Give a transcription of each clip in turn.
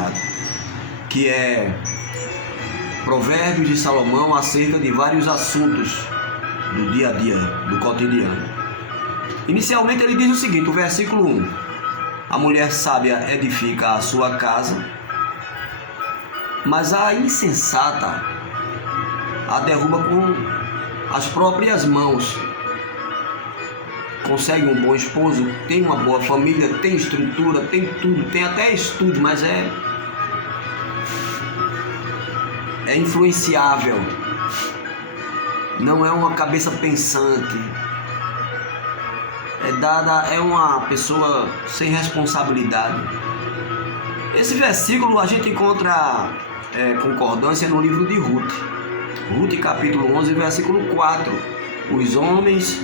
mencionado, que é Provérbios de Salomão acerca de vários assuntos do dia a dia, do cotidiano. Inicialmente ele diz o seguinte, o versículo 1: a mulher sábia edifica a sua casa, mas a insensata a derruba com as próprias mãos. Consegue um bom esposo, tem uma boa família, tem estrutura, tem tudo, tem até estudo, mas é influenciável, não é uma cabeça pensante, é uma pessoa sem responsabilidade. Esse versículo a gente encontra concordância no livro de Ruth, capítulo 11, versículo 4. Os homens,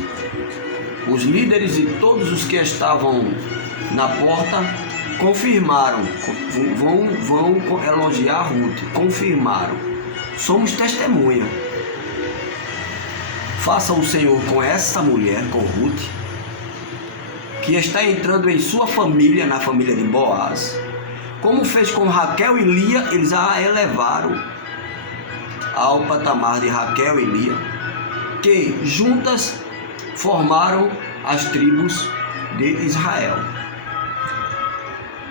os líderes e todos os que estavam na porta confirmaram, vão elogiar Ruth, confirmaram: somos testemunha. Faça o Senhor com essa mulher, com Ruth, que está entrando em sua família, na família de Boaz, como fez com Raquel e Lia. Eles a elevaram ao patamar de Raquel e Lia, que juntas formaram as tribos de Israel.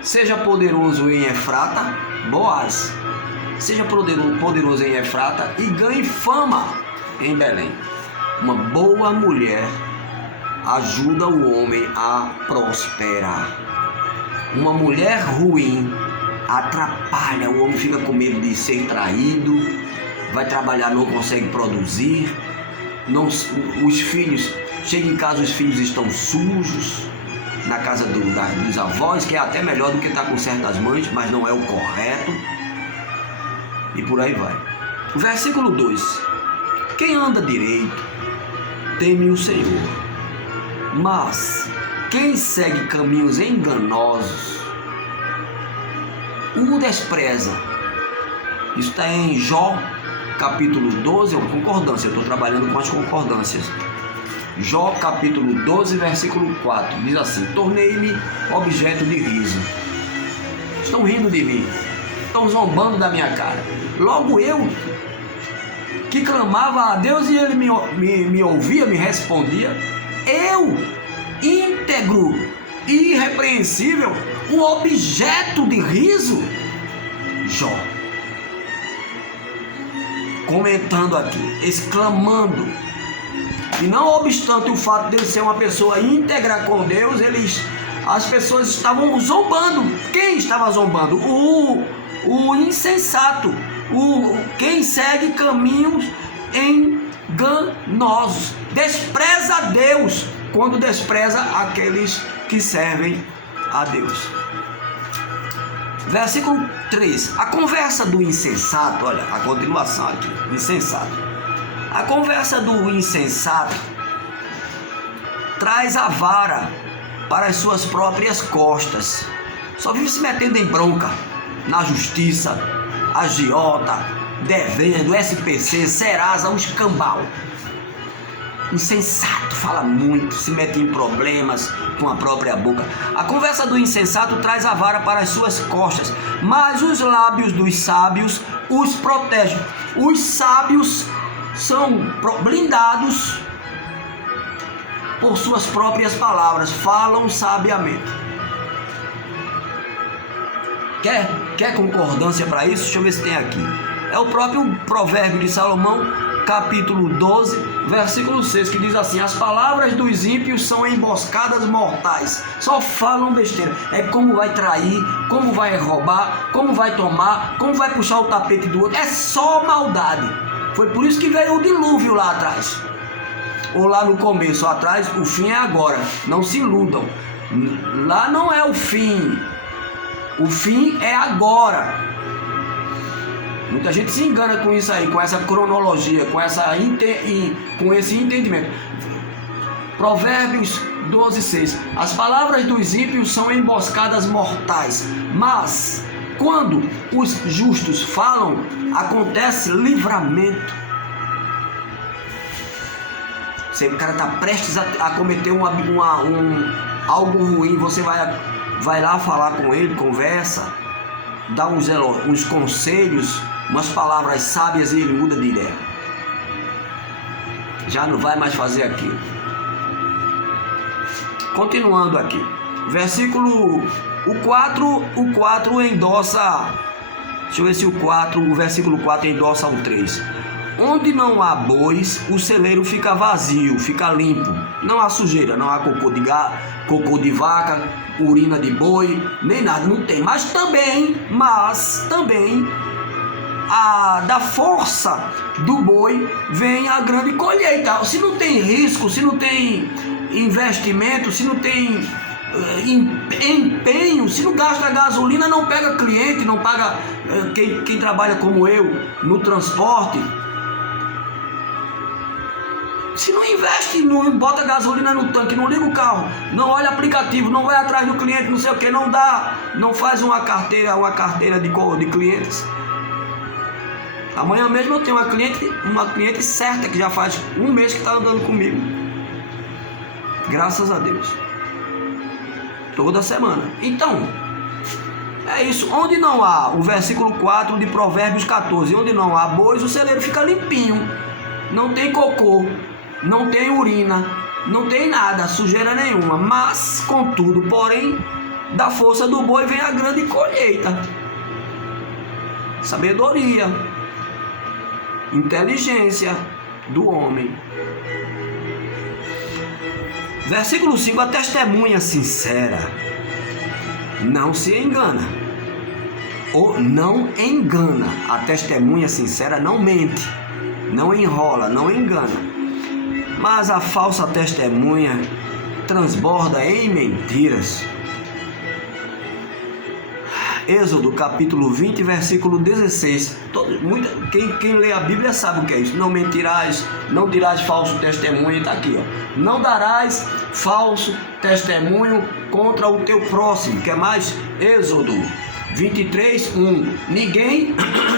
Seja poderoso em Efrata, Boaz. Seja poderoso em Efrata e ganhe fama em Belém. Uma boa mulher ajuda o homem a prosperar. Uma mulher ruim atrapalha, o homem fica com medo de ser traído, vai trabalhar, não consegue produzir, os filhos, chega em casa, os filhos estão sujos, na casa dos avós, que é até melhor do que estar com certas mães, mas não é o correto, e por aí vai. O versículo 2: quem anda direito teme o Senhor, mas quem segue caminhos enganosos o despreza. Isso está em Jó, capítulo 12, é uma concordância, eu estou trabalhando com as concordâncias. Jó, capítulo 12, versículo 4, diz assim: tornei-me objeto de riso. Estão rindo de mim, estão zombando da minha cara. Logo eu, que clamava a Deus e ele me ouvia, me respondia, eu, íntegro, irrepreensível, um objeto de riso. Jó, comentando aqui, exclamando. E não obstante o fato de ele ser uma pessoa íntegra com Deus, as pessoas estavam zombando. Quem estava zombando? O insensato, quem segue caminhos enganosos. Despreza a Deus quando despreza aqueles que servem a Deus. Versículo 3. A conversa do insensato, olha a continuação aqui, insensato. A conversa do insensato traz a vara para as suas próprias costas. Só vive se metendo em bronca, na justiça, agiota, devendo, SPC, Serasa, um escambau. Insensato, fala muito, se mete em problemas com a própria boca. A conversa do insensato traz a vara para as suas costas, mas os lábios dos sábios os protegem. Os sábios são blindados por suas próprias palavras, falam sabiamente. Quer concordância para isso? Deixa eu ver se tem aqui. É o próprio Provérbio de Salomão, capítulo 12, versículo 6, que diz assim: as palavras dos ímpios são emboscadas mortais, só falam besteira. É como vai trair, como vai roubar, como vai tomar, como vai puxar o tapete do outro. É só maldade. Foi por isso que veio o dilúvio lá atrás, ou lá no começo, atrás. O fim é agora, não se iludam. Lá não é o fim é agora. Muita gente se engana com isso aí, com essa cronologia, com esse entendimento. Provérbios 12, 6. As palavras dos ímpios são emboscadas mortais, mas quando os justos falam, acontece livramento. Se o cara está prestes a cometer algo ruim, você vai lá falar com ele, conversa, dá uns conselhos, umas palavras sábias e ele muda de ideia. Já não vai mais fazer aquilo. Continuando aqui. Versículo o 4 endossa. Deixa eu ver se o versículo 4 endossa o 3. Onde não há bois, o celeiro fica vazio, fica limpo. Não há sujeira, não há cocô de vaca, urina de boi, nem nada, não tem. Mas também da força do boi vem a grande colheita. Se não tem risco, se não tem investimento, se não tem empenho, se não gasta gasolina, não pega cliente, não paga quem trabalha como eu no transporte. Se não investe, não bota gasolina no tanque, não liga o carro, não olha aplicativo, não vai atrás do cliente, não sei o que, não faz uma carteira de clientes. Amanhã mesmo eu tenho uma cliente certa que já faz um mês que está andando comigo. Graças a Deus. Toda semana. Então, é isso. Onde não há, o versículo 4 de Provérbios 14, onde não há bois, o celeiro fica limpinho. Não tem cocô, não tem urina, não tem nada, sujeira nenhuma. Mas, contudo, porém, da força do boi vem a grande colheita. Sabedoria, inteligência do homem. Versículo 5, a testemunha sincera não se engana, ou não engana. A testemunha sincera não mente, não enrola, não engana. Mas a falsa testemunha transborda em mentiras. Êxodo capítulo 20, versículo 16. Quem lê a Bíblia sabe o que é isso. Não mentirás, não dirás falso testemunho. Está aqui, ó. Não darás falso testemunho contra o teu próximo. Quer mais? Êxodo 23, 1.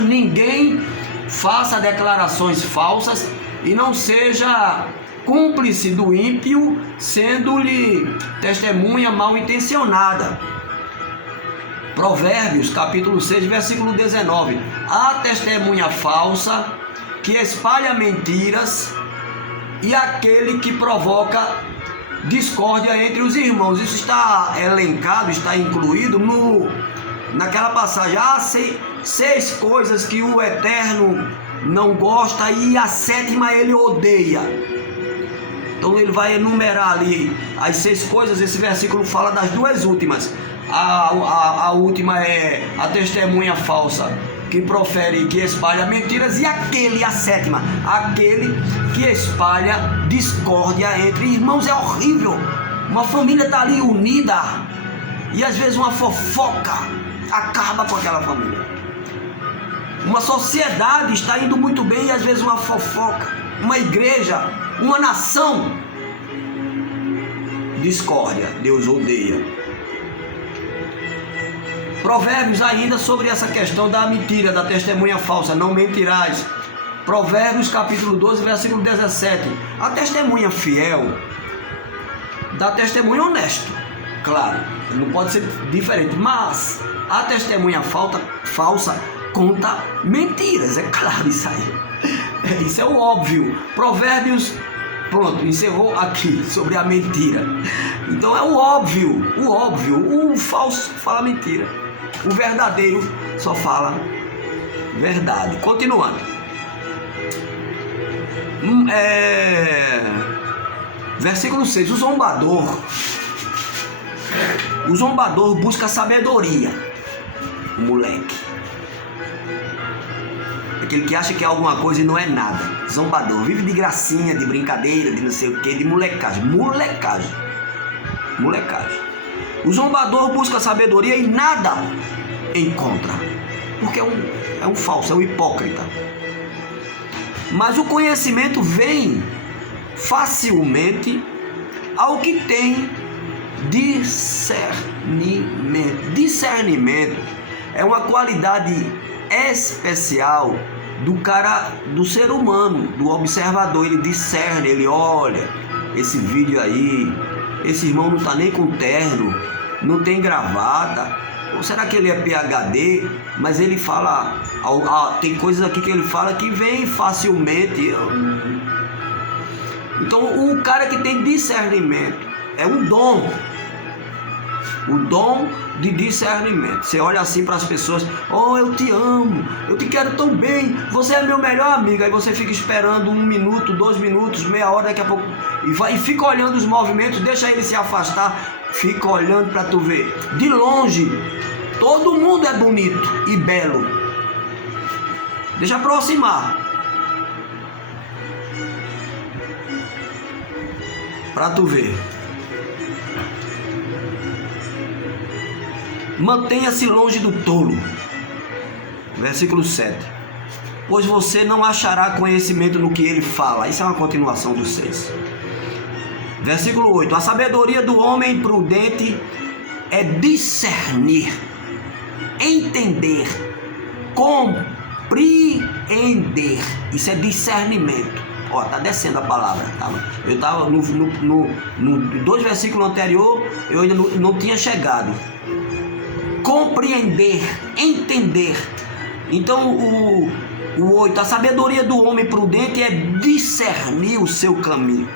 Ninguém faça declarações falsas e não seja cúmplice do ímpio, sendo-lhe testemunha mal intencionada. Provérbios, capítulo 6, versículo 19. A testemunha falsa que espalha mentiras e aquele que provoca discórdia entre os irmãos. Isso está elencado, está incluído naquela passagem. Há seis coisas que o Eterno não gosta e a sétima ele odeia. Então ele vai enumerar ali as 6 coisas. Esse versículo fala das 2 últimas. A última é a testemunha falsa que profere, que espalha mentiras, e a sétima, aquele que espalha discórdia entre irmãos. É horrível. Uma família está ali unida e às vezes uma fofoca acaba com aquela família. Uma sociedade está indo muito bem e às vezes uma fofoca. Uma igreja, uma nação, discórdia, Deus odeia. Provérbios ainda sobre essa questão da mentira, da testemunha falsa, não mentirás. Provérbios capítulo 12, versículo 17. A testemunha fiel dá testemunho honesto, claro, não pode ser diferente, mas a testemunha falsa conta mentiras, é claro isso aí. Isso é o óbvio. Provérbios, pronto, encerrou aqui sobre a mentira. Então é o óbvio, o falso fala mentira. O verdadeiro só fala verdade. Continuando. Versículo 6. O zombador busca sabedoria. O moleque. Aquele que acha que é alguma coisa e não é nada. Zombador. Vive de gracinha, de brincadeira, de não sei o que, de molecagem. O zombador busca sabedoria e nada encontra, porque é um falso, é um hipócrita. Mas o conhecimento vem facilmente ao que tem discernimento. Discernimento é uma qualidade especial do ser humano, do observador. Ele discerne, ele olha esse vídeo aí. Esse irmão não está nem com terno, não tem gravata, Ou será que ele é PhD? Mas ele fala, tem coisas aqui que ele fala que vem facilmente. Então o cara que tem discernimento é um dom. O dom de discernimento. Você olha assim para as pessoas: oh, eu te amo, eu te quero tão bem, você é meu melhor amigo. Aí você fica esperando 1 minuto, 2 minutos, meia hora, daqui a pouco, e fica olhando os movimentos, deixa ele se afastar, fica olhando para tu ver. De longe, todo mundo é bonito e belo. Deixa aproximar, para tu ver. Mantenha-se longe do tolo. Versículo 7. Pois você não achará conhecimento no que ele fala. Isso é uma continuação do 6. Versículo 8. A sabedoria do homem prudente é discernir, entender, compreender. Isso é discernimento. Ó, tá descendo a palavra. Tá? Eu estava no 2 versículos anterior, eu ainda não tinha chegado. Compreender, entender. Então o 8, a sabedoria do homem prudente é discernir o seu caminho,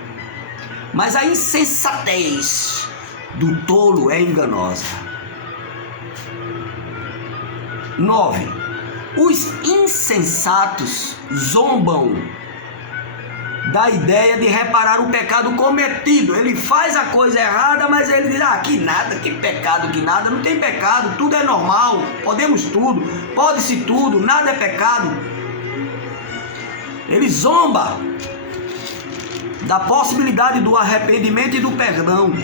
mas a insensatez do tolo é enganosa. 9, os insensatos zombam da ideia de reparar o pecado cometido. Ele faz a coisa errada, mas ele diz: que nada, que pecado, que nada. Não tem pecado, tudo é normal, podemos tudo, pode-se tudo, nada é pecado. Ele zomba da possibilidade do arrependimento e do perdão.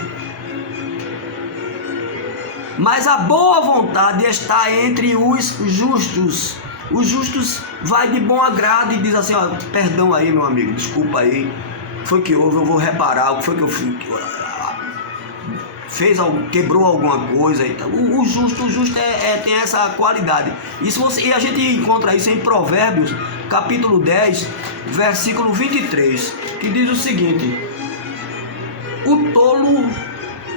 Mas a boa vontade está entre os justos. Os justos vai de bom agrado e diz assim: perdão aí, meu amigo, desculpa aí, o que foi que houve, eu vou reparar, o que foi que eu fiz, quebrou alguma coisa. Então, o justo tem essa qualidade. E a gente encontra isso em Provérbios, capítulo 10, versículo 23, que diz o seguinte: o tolo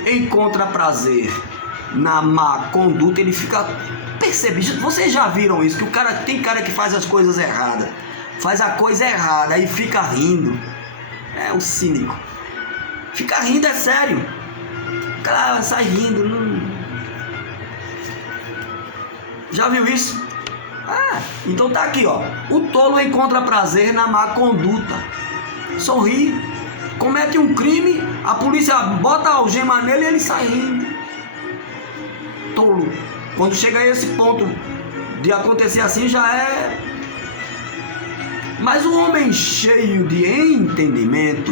encontra prazer na má conduta, ele fica... Percebe? Vocês já viram isso? Que tem cara que faz as coisas erradas, faz a coisa errada e fica rindo. É o cínico. Fica rindo, é sério. O cara sai rindo. Já viu isso? Então tá aqui, ó. O tolo encontra prazer na má conduta. Sorri. Comete um crime, a polícia bota a algema nele e ele sai rindo. Tolo. Quando chega a esse ponto de acontecer assim, já é... Mas o homem cheio de entendimento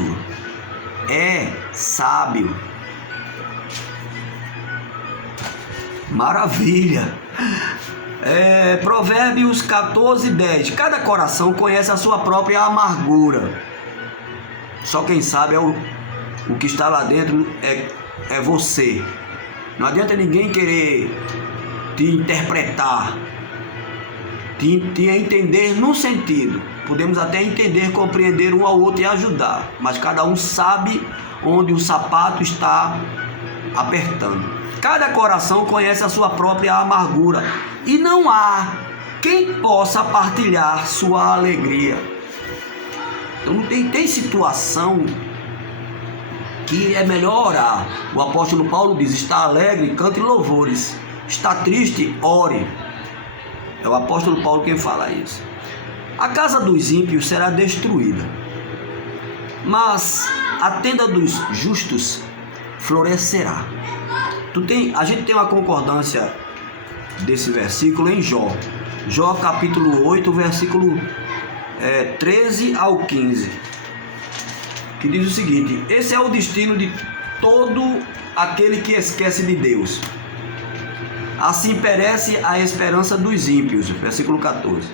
é sábio. Maravilha! Provérbios 14, 10. Cada coração conhece a sua própria amargura. Só quem sabe é o que está lá dentro é você. Não adianta ninguém querer te interpretar, te entender num sentido. Podemos até entender, compreender um ao outro e ajudar, mas cada um sabe onde o sapato está apertando. Cada coração conhece a sua própria amargura e não há quem possa partilhar sua alegria. Então tem situação que é melhor orar. O apóstolo Paulo diz: está alegre, cante louvores. Está triste, ore. É o apóstolo Paulo quem fala isso. A casa dos ímpios será destruída, mas a tenda dos justos florescerá. A gente tem uma concordância desse versículo em Jó. Jó capítulo 8, versículo 13 ao 15. Que diz o seguinte: esse é o destino de todo aquele que esquece de Deus. Assim perece a esperança dos ímpios. Versículo 14.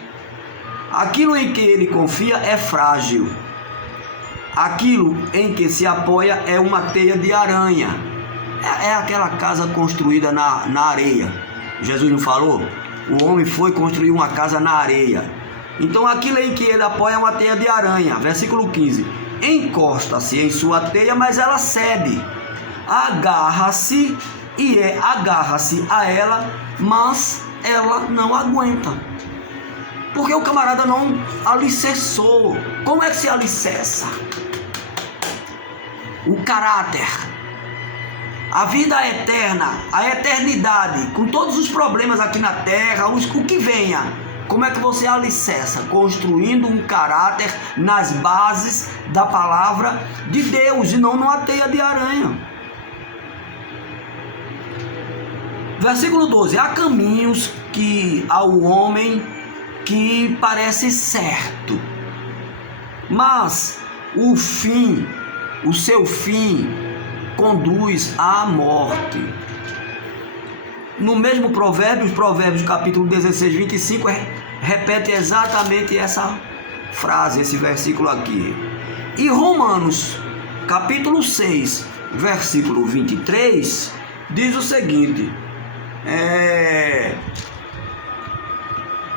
Aquilo em que ele confia é frágil. Aquilo em que se apoia é uma teia de aranha. É aquela casa construída na areia. Jesus não falou? O homem foi construir uma casa na areia. Então aquilo em que ele apoia é uma teia de aranha. Versículo 15. Encosta-se em sua teia, mas ela cede. Agarra-se e agarra-se a ela, mas ela não aguenta. Porque o camarada não alicerçou. Como é que se alicerça? O caráter, a vida eterna, a eternidade, com todos os problemas aqui na terra, o que venha. Como é que você alicerça? Construindo um caráter nas bases da palavra de Deus e não numa teia de aranha. Versículo 12. Há caminhos que ao homem que parece certo, mas o seu fim conduz à morte. No mesmo Provérbios capítulo 16, 25, repete exatamente essa frase, esse versículo aqui. E Romanos capítulo 6, versículo 23, diz o seguinte,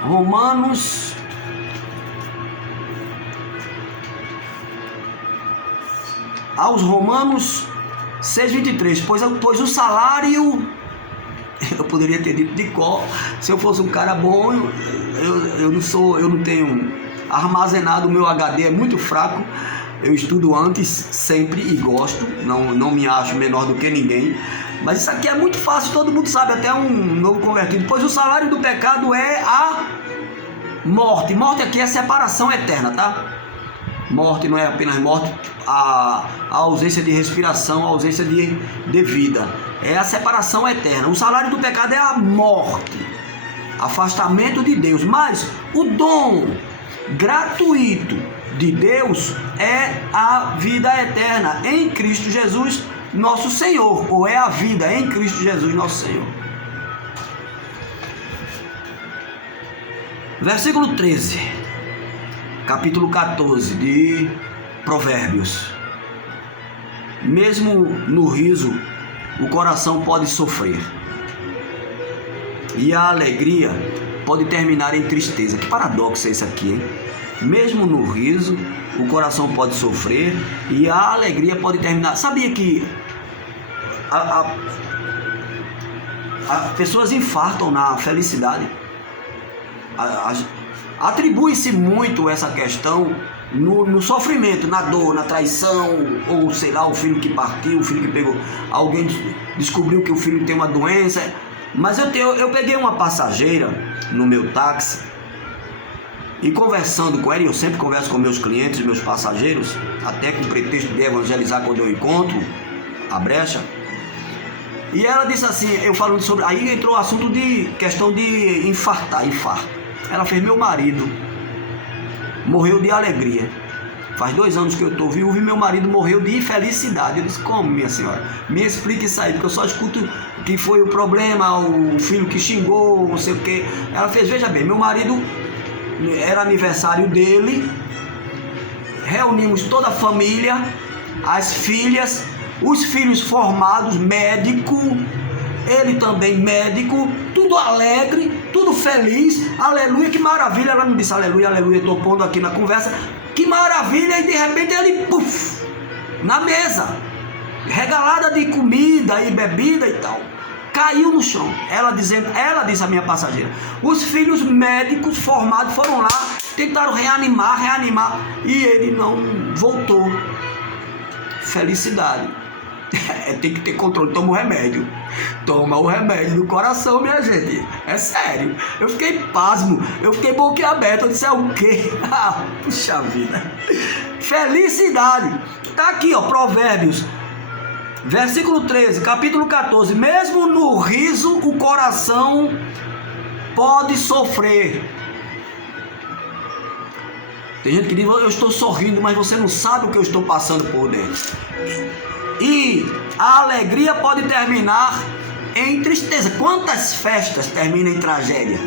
Romanos aos Romanos 6,23, pois o salário, eu poderia ter dito de cor, se eu fosse um cara bom, eu não tenho armazenado, o meu HD é muito fraco, eu estudo antes, sempre e gosto, não me acho menor do que ninguém, mas isso aqui é muito fácil, todo mundo sabe, até um novo convertido. Pois o salário do pecado é a morte. Morte aqui é separação eterna, tá? Morte não é apenas morte, a ausência de respiração, a ausência de vida. É a separação eterna. O salário do pecado é a morte, afastamento de Deus. Mas o dom gratuito de Deus é a vida eterna em Cristo Jesus, nosso Senhor, ou é a vida em Cristo Jesus, nosso Senhor. Versículo 13, capítulo 14 de Provérbios. Mesmo no riso, o coração pode sofrer, e a alegria pode terminar em tristeza. Que paradoxo é isso aqui, hein? Mesmo no riso, o coração pode sofrer e a alegria pode terminar. Sabia que pessoas infartam na felicidade? Atribui-se muito essa questão no sofrimento, na dor, na traição, ou sei lá, o filho que partiu, o filho que pegou, alguém descobriu que o filho tem uma doença. Mas eu peguei uma passageira no meu táxi, e conversando com ela, e eu sempre converso com meus clientes, meus passageiros, até com o pretexto de evangelizar quando eu encontro a brecha. E ela disse assim, eu falando sobre, aí entrou o assunto de questão de infarto. Ela fez, meu marido morreu de alegria. Faz 2 anos que eu estou viúvo e meu marido morreu de infelicidade. Eu disse, como, minha senhora? Me explique isso aí, porque eu só escuto que foi o problema, o filho que xingou, não sei o quê. Ela fez, veja bem, meu marido, era aniversário dele, reunimos toda a família, as filhas, os filhos formados, médico, ele também médico, tudo alegre, tudo feliz, aleluia, que maravilha. Ela não disse aleluia, aleluia, estou pondo aqui na conversa, que maravilha, e de repente ele, puf, na mesa, regalada de comida e bebida e tal, caiu no chão. Ela disse a minha passageira, os filhos médicos formados foram lá, tentaram reanimar, e ele não voltou. Felicidade. Tem que ter controle, toma o remédio do coração, minha gente, é sério. Eu fiquei pasmo, eu fiquei boquiaberto, eu disse, é o quê? Puxa vida. Felicidade. Tá aqui, ó, Provérbios, versículo 13, capítulo 14. Mesmo no riso, o coração pode sofrer. Tem gente que diz, eu estou sorrindo, mas você não sabe o que eu estou passando por dentro. E a alegria pode terminar em tristeza. Quantas festas terminam em tragédia?